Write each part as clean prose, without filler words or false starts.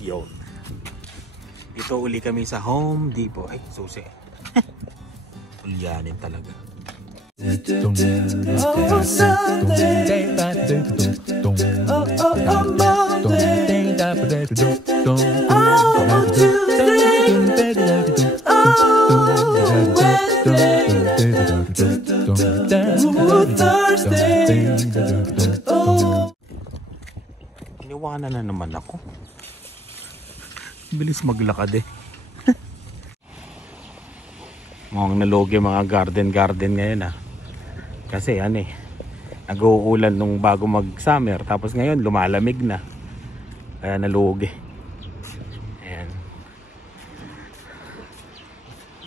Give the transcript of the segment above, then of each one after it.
Yun. Dito uli kami sa Home Depot. Ay, susi. Ulyanin talaga. Iniwanan na naman ako. Bilis maglakad eh. Mukhang nalugi mga garden ngayon ah. Kasi ano eh, nag-uulan nung bago mag summer, tapos ngayon lumalamig na, kaya nalugi. Ayan,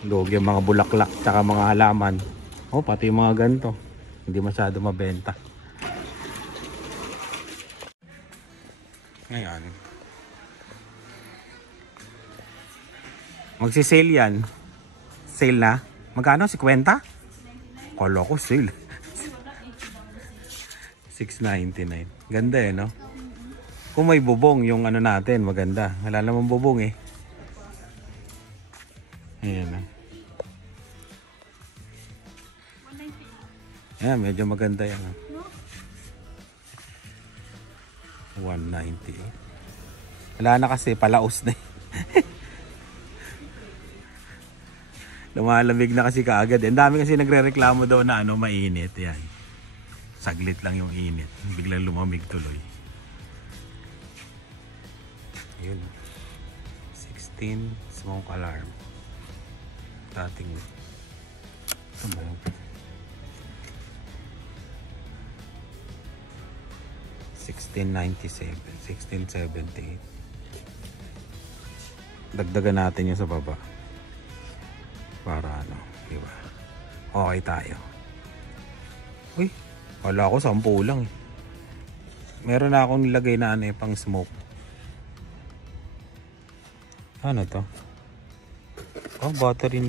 lugi mga bulaklak tsaka mga halaman. Oh, pati mga ganito hindi masyado mabenta ngayon. Magsisale yan. Sale na? Magkano? 50? Kala ko sale. 6.99. Ganda eh, no? Kung may bubong yung ano natin, maganda. Wala namang bubong eh. Ayan na. Ayan, medyo maganda yan. 190. Wala na kasi, palaos na eh. Lumalamig na kasi kaagad. Ang dami kasi nagre-reklamo daw na ano, mainit. Yan. Saglit lang yung init. Biglang lumamig tuloy. Yun. 16 smoke alarm. Dating smoke. 1697. 1678. Dagdagan natin yung sa baba. Para ano, di ba? Okay tayo. Uy, wala ko 10 lang eh. Meron na akong nilagay na ano eh, pang smoke. Ano to? Oh, battery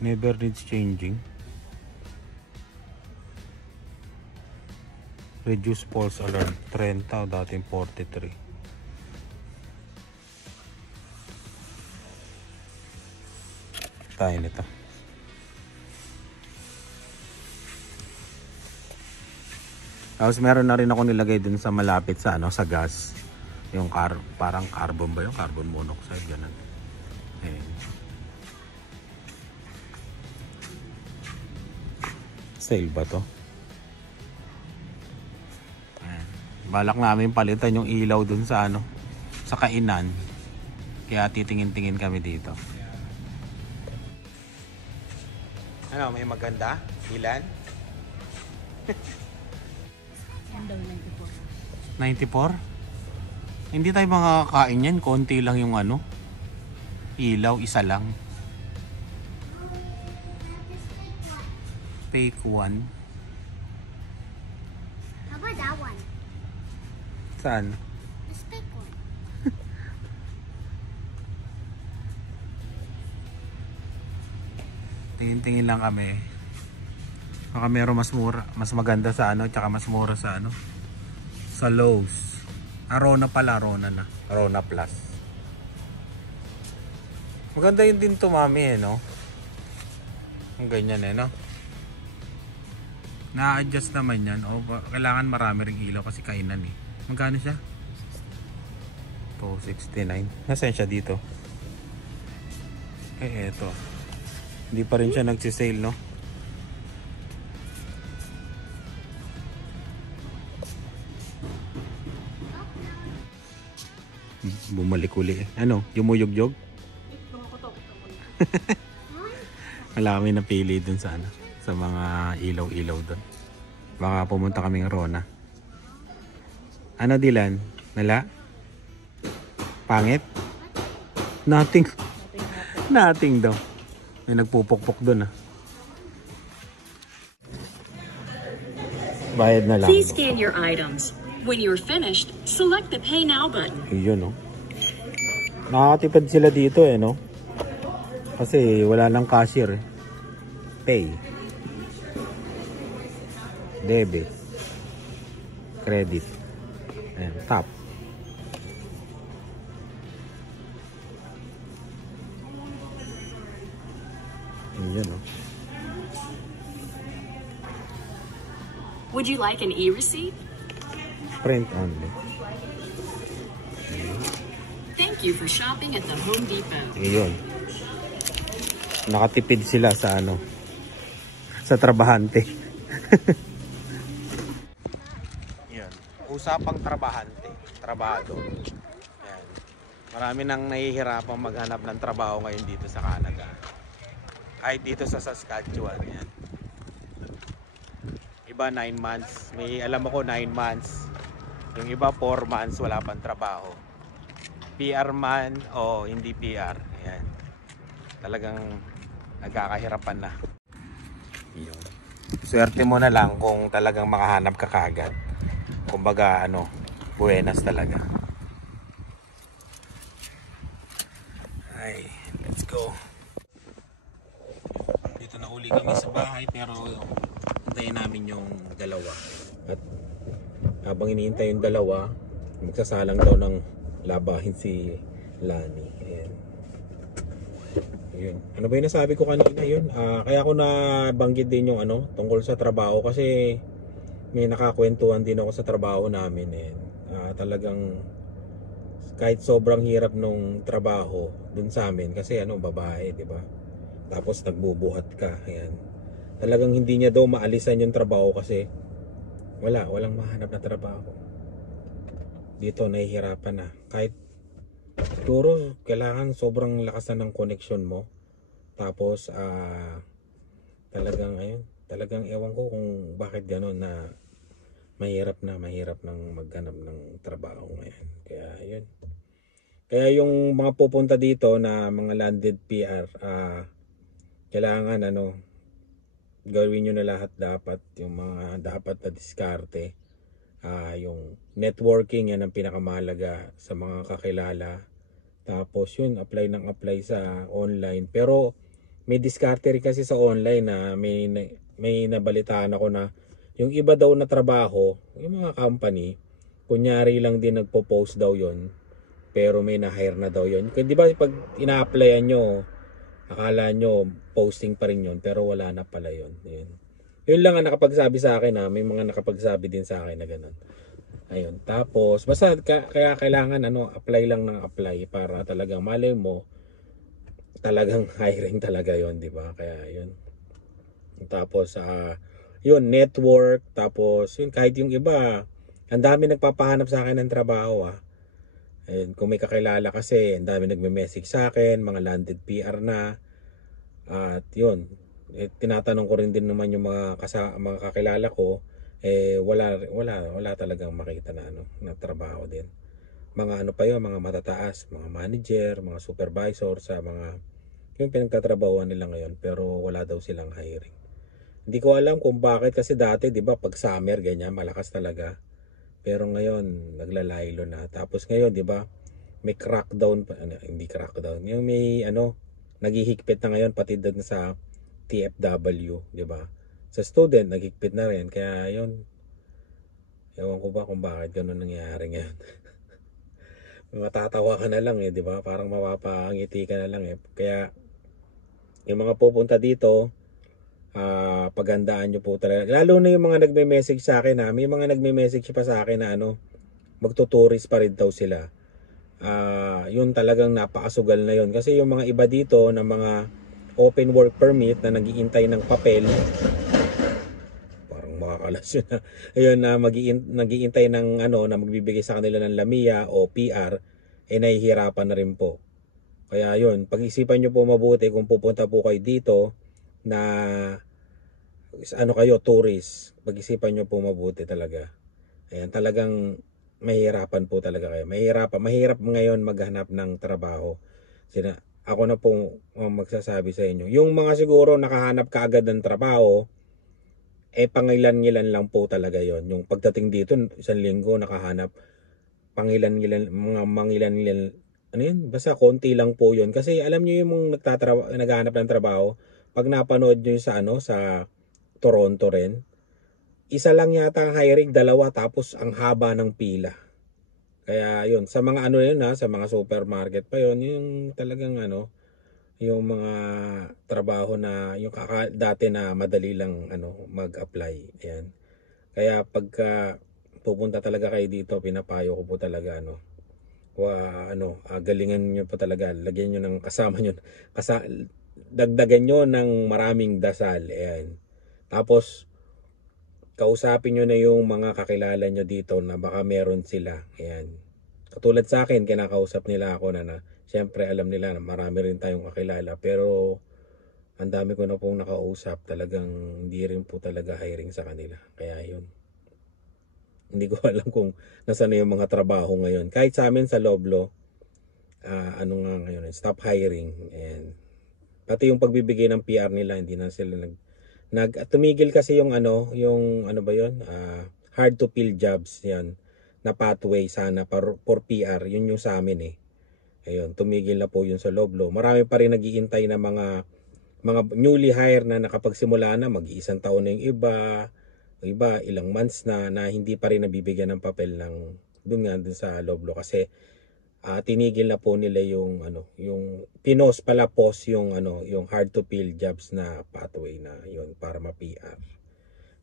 never needs changing. Reduce false alarm 30, dating 43. Tayo nito. Tapos meron na rin ako nilagay dun sa malapit sa ano, sa gas. Yung parang carbon ba yung carbon monoxide ganun. Ayan. Sale ba to? Ayan. Balak namin palitan yung ilaw dun sa ano, sa kainan. Kaya titingin-tingin kami dito. Ano, may maganda? Ilan? 94? Hindi tayo makakain yan. Konti lang yung ano. Ilaw, isa lang. Fake one. How about that one? Saan? This fake one. Tingin-tingin lang kami. Baka meron mas mura, mas maganda sa ano, tsaka mas mura sa ano, sa Lowe's. Arona pala, Arona na. Arona Plus. Maganda yun din to, mami eh, no? Ang ganyan eh, no? Na-adjust naman yan. O, kailangan marami ring ilaw kasi kainan eh. Magkano siya? 269. Nasaan siya dito? Eh, eto. Hindi pa rin siya nagsisale, no? Bumalik uli. Ano? Yumuyog-yog? Wala kami napili dun sa ano, sa mga ilaw-ilaw dun. Baka pumunta kaming Rona. Ano, Dylan? Nala? Pangit? Nothing. Nothing daw. May nagpupukpok dun ah. Bayad na lang. Please scan your items. When you're finished, select the Pay Now button. Yun, no? Nakakatipid sila dito eh, no? Kasi wala nang cashier eh. Pay. Debit. Credit. Ayan, top. Ayan, oh. Would you like an e-receipt? Print only. Thank you for shopping at the Home Depot. Ayun. Nakatipid sila sa ano, sa trabahante. Yan. Usapang trabahante, trabado. Yan. Marami nang nahihirapang maghanap ng trabaho ngayon dito sa Canada. Kahit dito sa Saskatchewan. Yan. Iba 9 months. May alam ako 9 months. Yung iba 4 months wala pang trabaho. PR man o hindi PR. Yan. Talagang nagkakahirapan na. Yun. Swerte mo na lang kung talagang makahanap ka kagad. Kumbaga ano, buenas talaga. Ay, let's go. Dito na uli kami sa bahay pero hintayin namin yung dalawa. At habang hinihintay yung dalawa, magsasalang daw ng labahin si Lani. Ayan. Yun. Ano ba yung nasabi ko kanina yun? Kaya ako nabanggit din yung ano, tungkol sa trabaho kasi may nakakwentuhan din ako sa trabaho namin. Talagang kahit sobrang hirap nung trabaho dun sa amin kasi ano, babae, di ba? Tapos nagbubuhat ka. Ayan. Talagang hindi niya daw maalisan yung trabaho kasi walang mahanap na trabaho. Dito nahihirapan na. Kahit siguro kailangan sobrang lakas na ng connection mo. Tapos talagang ewan ko kung bakit gano'n na mahirap nang maghanap ng trabaho ngayon. Kaya yun. Kaya yung mga pupunta dito na mga landed PR, kailangan ano, gawin nyo na lahat dapat, yung mga dapat na diskarte. Yung networking, yan ang pinakamahalaga sa mga kakilala. Tapos yun, apply sa online. Pero may diskarte rin kasi sa online na may nabalitaan ako na yung iba daw na trabaho, yung mga company, kunyari lang din nagpo-post daw yon pero may na-hire na daw yon. Di ba pag ina-applyan nyo, akala nyo posting pa rin yon pero wala na pala yon. Yun lang ang nakapagsabi sa akin may mga nakapagsabi din sa akin na ganun. Ayun, tapos basta kaya kailangan apply lang ng apply para talagang malay mo talagang hiring talaga yon, di ba? Kaya yun. Tapos yun, network, tapos yun, kahit yung iba, ang dami nagpapahanap sa akin ng trabaho Ayun, kung may kakilala kasi, ang dami nagme-message sa akin, mga landed PR na. At yun, tinatanong ko rin din naman yung mga kakilala ko, wala talagang makita na trabaho din. Mga pa yun, mga matataas, mga manager, mga supervisor sa mga yung pinagtatrabahuan nila ngayon, pero wala daw silang hiring. Hindi ko alam kung bakit kasi dati, 'di ba, pag summer ganyan, malakas talaga. Pero ngayon naglalaylo na. Tapos ngayon, 'di ba, may crackdown hindi crackdown. Yung may naghihigpit na ngayon pati doon sa TFW, 'di ba? Sa student naghihigpit na rin. Kaya 'yun. Ewan ko ba kung bakit gano'n nangyayari ngayon. Matatawa ka na lang 'di ba? Parang mapapangiti ka na lang Kaya yung mga pupunta dito, paghandaan nyo po talaga. Lalo na yung mga nagme-message sa akin may mga nagme-message pa sa akin na magtutourist pa rin daw sila. Yun talagang napakasugal na yun. Kasi yung mga iba dito na mga open work permit na naghihintay ng papel, parang makakalas yun ayun, na naghihintay ng na magbibigay sa kanila ng LAMIA o PR, nahihirapan na rin po. Kaya yun, pag-isipan nyo po mabuti kung pupunta po kayo dito na kayo, tourist. Pag-isipan nyo po mabuti talaga. Ayan, talagang mahirapan po talaga kayo. Mahirap ngayon maghanap ng trabaho. Ako na po magsasabi sa inyo. Yung mga siguro nakahanap kaagad ng trabaho, pangilan-ngilan lang po talaga yon. Yung pagdating dito, isang linggo nakahanap, pangilan-ngilan, mga mangilan-ngilan, basta konti lang po yon. Kasi alam niyo yung naghahanap ng trabaho, pag napanood niyo sa sa Toronto rin, isa lang yata ang hiring, 2, tapos ang haba ng pila. Kaya yun, sa mga ano yun sa mga supermarket pa yun, yung talagang yung mga trabaho na yung dati na madali lang mag-apply. Ayan. Kaya pagka pupunta talaga kayo dito, pinapayo ko po talaga galingan niyo po talaga, lagyan niyo ng kasama niyo, dagdagan niyo ng maraming dasal. Ayan. Tapos kausapin niyo na yung mga kakilala niyo dito na baka meron sila. Ayan. Katulad sa akin, kinakausap nila ako na siyempre alam nila na marami rin tayong kakilala, pero ang dami ko na pong nakausap, talagang hindi rin po talaga hiring sa kanila. Kaya yun, hindi ko alam kung nasaan na yung mga trabaho ngayon. Kahit sa amin sa Loblo, ngayon, stop hiring. And pati yung pagbibigay ng PR nila, hindi na sila tumigil kasi yung hard to fill jobs yan na pathway sana for PR, yun yung sa amin eh. Ayun, tumigil na po yun sa Loblo. Marami pa rin naghihintay na mga newly hire na nakapagsimula na, mag-iisang taon na yung iba ilang months na hindi pa rin nabibigyan ng papel ng dun sa Loblo kasi tinigil na po nila yung yung post yung hard to fill jobs na pathway na yun para ma-PR.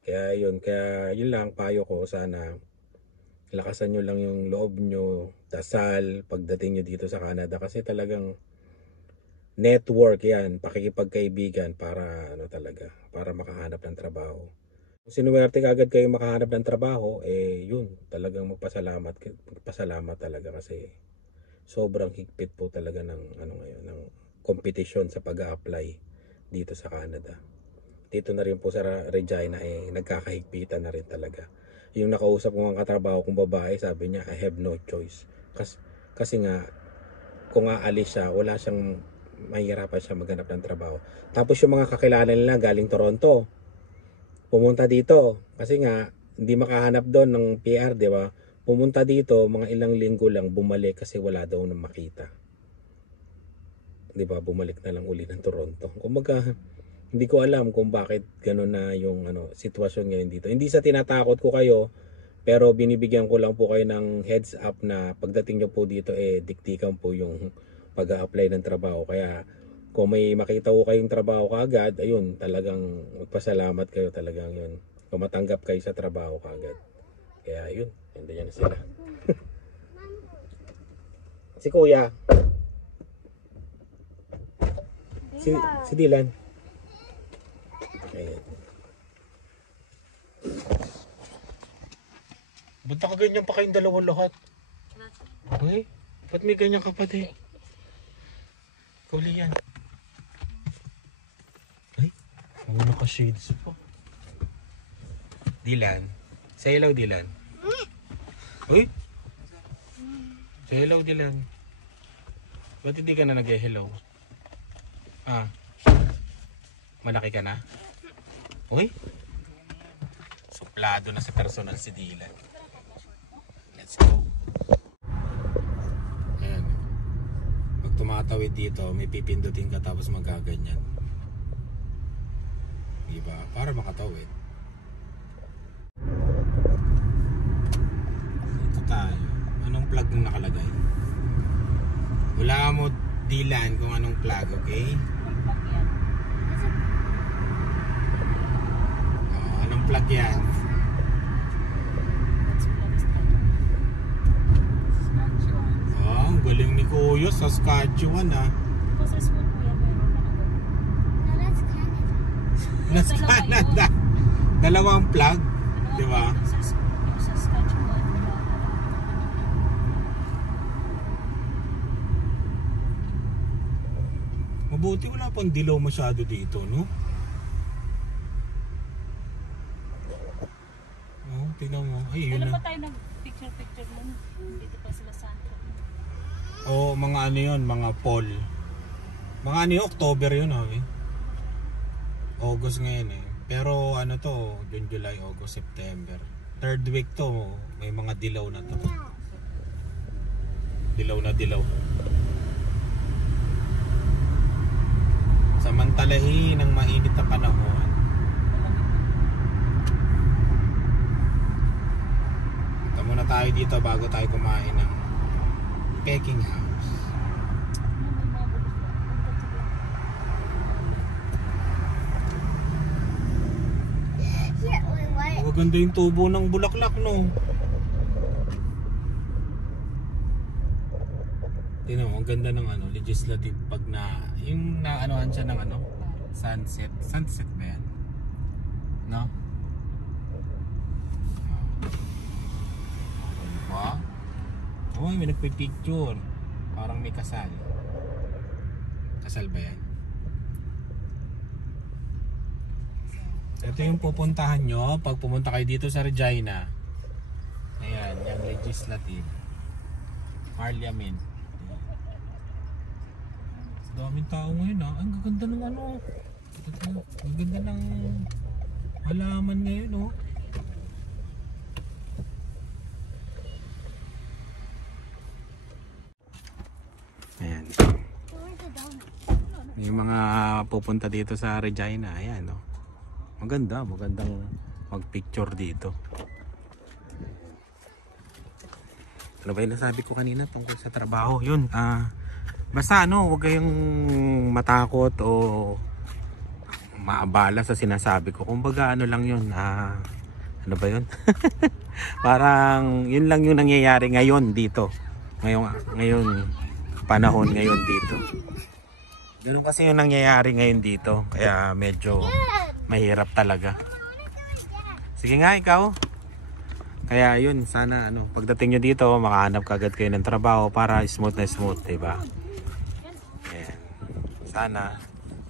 Kaya yun lang payo ko, sana lakasan nyo lang yung loob nyo, dasal pagdating nyo dito sa Canada kasi talagang network yan, pakikipagkaibigan para para makahanap ng trabaho. Kung sinuwerte ka agad kayo makahanap ng trabaho, yun, talagang magpasalamat talaga kasi sobrang higpit po talaga ng ng competition sa pag-a-apply dito sa Canada. Dito na rin po sa Regina nagkakahigpitan na rin talaga. Yung nakausap ko ng katrabaho kong babae, sabi niya, I have no choice. Kasi nga, kung aalis siya, mahihirapan siya maghanap ng trabaho. Tapos yung mga kakilala nila galing Toronto, pumunta dito. Kasi nga, hindi makahanap doon ng PR, di ba? Pumunta dito, mga ilang linggo lang, bumalik kasi wala daw na makita. Di ba? Bumalik na lang uli ng Toronto. Kumbaga, hindi ko alam kung bakit gano'n na yung sitwasyon ngayon dito. Hindi sa tinatakot ko kayo, pero binibigyan ko lang po kayo ng heads up na pagdating nyo po dito diktikan po yung pag-a-apply ng trabaho. Kaya kung may makita ko kayong trabaho kaagad, ayun, talagang magpasalamat kayo, talagang yun. Kung matanggap kayo sa trabaho kaagad. Kaya yun, nandiyan na sila. Si Kuya. Si Dylan. Ayan. Ba't nakaganyan pa kayong dalawang lahat? Uy, ba't may ganyan ka pa din? Kuli yan. Ay, ako naka-shades pa. Dylan. Say hello, Dylan. Uy! Say hello, Dylan. Ba't hindi ka na nag-hello? Malaki ka na? Uy! Suplado na sa personal si Dylan. Let's go. Ayan. Pag tumatawid dito, may pipindutin ka tapos magaganyan. Diba? Para makatawid. Ito tayo. Anong plug nung nakalagay? Wala mo, Dylan, kung anong plug, okay? Plug yan. Ang galing ni Kuya, Saskatchewan That's Canada. Dalawang plug, di ba? Mabuti wala pang dilaw masyado dito, no? Tingnan mo. Ay, yun na. Pa tayo nag-picture lang. Dito pa sila sa Antro. Oo, mga yun, mga fall. Mga October yun, August ngayon Pero to, June, July, August, September. Third week to, may mga dilaw na to. Dilaw na dilaw. Samantalahin ng mainit na panahon. tayo dito bago tayo kumain ng Peking House. Here, wait, what? Maganda yung tubo ng bulaklak, no? Tingnan mo, ang ganda ng ano, legislative pag na, yung naanohan siya ng ano, sunset. Sunset ba yan? No? Diba? Oh, may nagpipicture. Parang may kasal. Kasal ba yan? Ito yung pupuntahan nyo pag pumunta kayo dito sa Regina. Ayan, yung legislative parliament. Sa daming tao ngayon ah. Ang gaganda ng ano. Ang ganda ng halaman ngayon oh. Ayan. Where's the donut? Yung mga pupunta dito sa Regina, ayan oh. Magandang mag-picture dito. Ano ba yung nasabi ko kanina tungkol sa trabaho? Yun, basta ano, huwag kayong matakot o maabala sa sinasabi ko. Kumbaga ano lang yun, ano ba yun? Parang yun lang yung nangyayari ngayon dito. Ngayon panahon ngayon dito. Ganun kasi yung nangyayari ngayon dito. Kaya medyo mahirap talaga. Sige nga ikaw. Kaya yun, sana ano, pagdating nyo dito, makahanap kagad kayo ng trabaho para smooth na smooth, diba? Ayan. Sana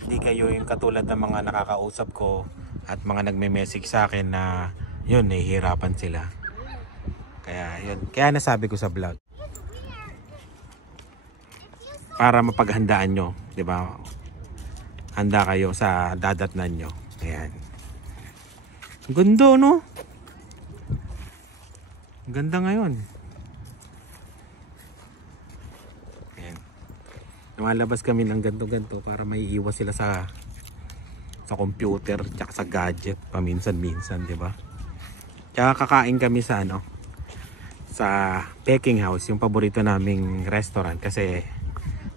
hindi kayo yung katulad ng mga nakakausap ko at mga nagme-message sa akin na yun, nahihirapan sila. Kaya yun, kaya nasabi ko sa vlog. Para mapaghandaan nyo, diba? Handa kayo sa dadatnan nyo. Ayan. Ang ganda, no? Ang ganda ngayon. Ayan. Lumalabas kami ng ganto-ganto para may iwas sila sa computer tsaka sa gadget paminsan-minsan, di ba? Tsaka kakain kami sa ano, sa Peking House, yung paborito naming restaurant kasi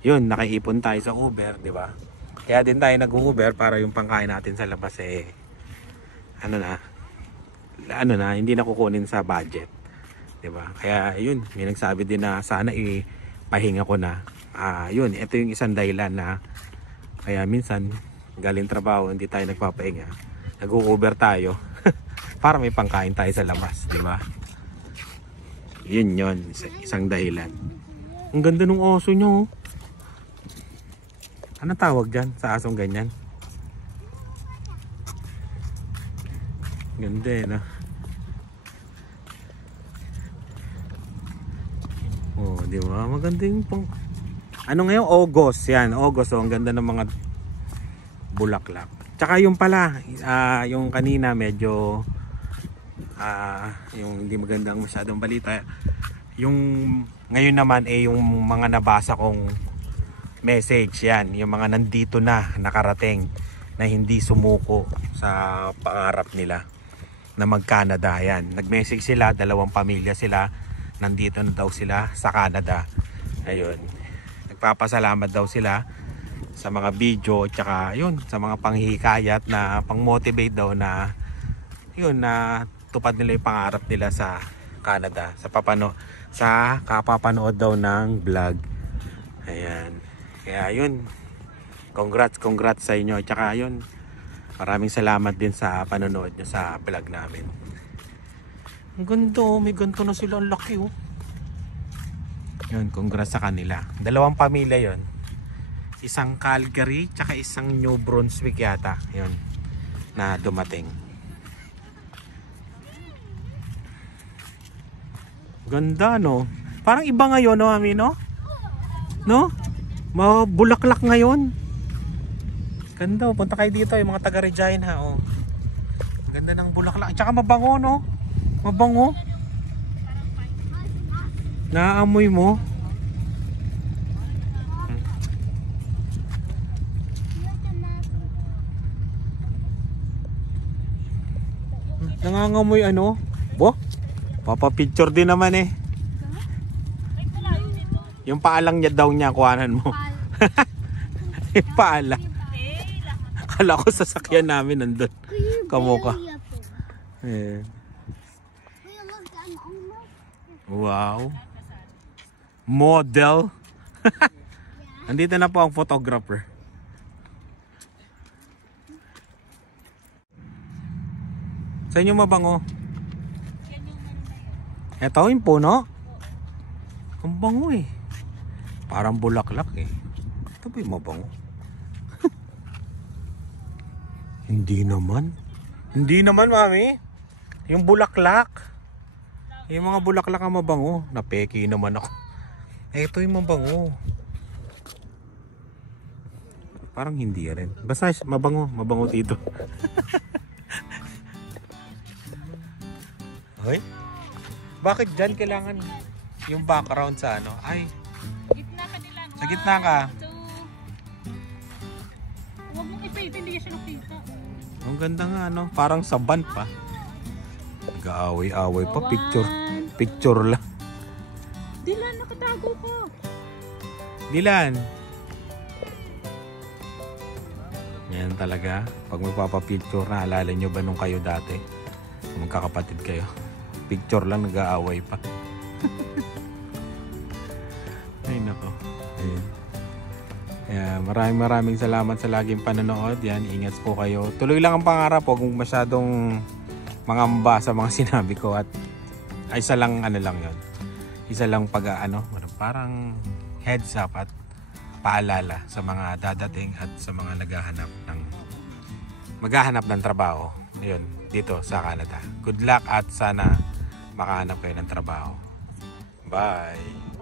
yun, nakaipon tayo sa Uber, di ba? Kaya din tayo nag-Uber para yung pangkain natin sa labas ano na, hindi na kukunin sa budget. 'Di ba? Kaya yun, may nagsabi din na sana ipahinga ko na. Yun, ito yung isang dahilan na kaya minsan galing trabaho hindi tayo nagpapahinga. Nag-Uber tayo para may pangkain tayo sa labas, 'di ba? Yun, isang dahilan. Ang ganda ng oso nyo. Ano tawag dyan sa asong ganyan? Ganda no? Oh, di ba? Maganda yung pang... Ano ngayon? August. Yan, August. Oh, ang ganda ng mga bulaklak. Tsaka yung pala, yung kanina medyo yung hindi magandang masyadong balita. Yung ngayon naman yung mga nabasa kong message yan, yung mga nandito na nakarating na hindi sumuko sa pangarap nila na mag-Canada. Yan, nag-message sila, 2 pamilya sila, nandito na daw sila sa Canada. Ayun, nagpapasalamat daw sila sa mga video tsaka yun, sa mga panghihikayat na pang-motivate daw na yun, na tupad nila yung pangarap nila sa Canada, sa kapapanood daw ng vlog. Ayan. Kaya yun, congrats sa inyo. Tsaka yun, maraming salamat din sa panonood nyo sa vlog namin. Ang ganda oh, may ganito na sila, ang laki oh. Yun, congrats sa kanila. 2 pamilya yun. Isang Calgary, tsaka isang New Brunswick yata. Yun, na dumating. Ganda no? Parang iba ngayon no, Ami, no? No? Mabulaklak ngayon. Ganda, punta kayo dito yung mga taga Regina oh. Ganda ng bulaklak. Tsaka mabango no? Mabango. Naamoy mo. Nangangamoy ano? Bo? Papapicture din naman eh. Ay, malayo nito. Yung paalang niya daw niya, kuhanan mo. Yung paalang. Eh, lahat. Kala ko sasakyan namin nandun. Kamuka. Eh. Kuya, look, I'm almost. Wow. Model. Andito na po ang photographer. Sa inyo mabango? Yan yung ano na yun. Eto yung puno. Ang bango eh. Parang bulaklak eh. Ito ba yung mabango? Hindi naman. Hindi naman, mami. Yung bulaklak. Yung mga bulaklak ang mabango. Napeki naman ako. Ito yung mabango. Parang hindi rin. Basta mabango. Mabango dito. Hoy? Bakit dyan kailangan yung background sa ano? Ay, Gitna ka nila. sa gitna ka. Huwag mong ipahit, hindi siya nakita. Ang ganda nga ano. Parang sa van pa. Nag-aaway-aaway pa. Picture. Picture lang. Dilan, nakatago ko. Dilan. Yan talaga. Pag magpapapicture na, alala nyo ba nung kayo dati? Magkakapatid kayo. Picture lang, nag-aaway pa. Ay nako. Ayan. Kaya maraming salamat sa laging panonood. Yan, ingat po kayo. Tuloy lang ang pangarap. Huwag mong masyadong mangamba sa mga sinabi ko. At isa lang ano lang yun. Isa lang parang heads up at paalala sa mga dadating at sa mga maghahanap ng trabaho. Ayun, dito sa Canada. Good luck at sana makahanap kayo ng trabaho. Bye!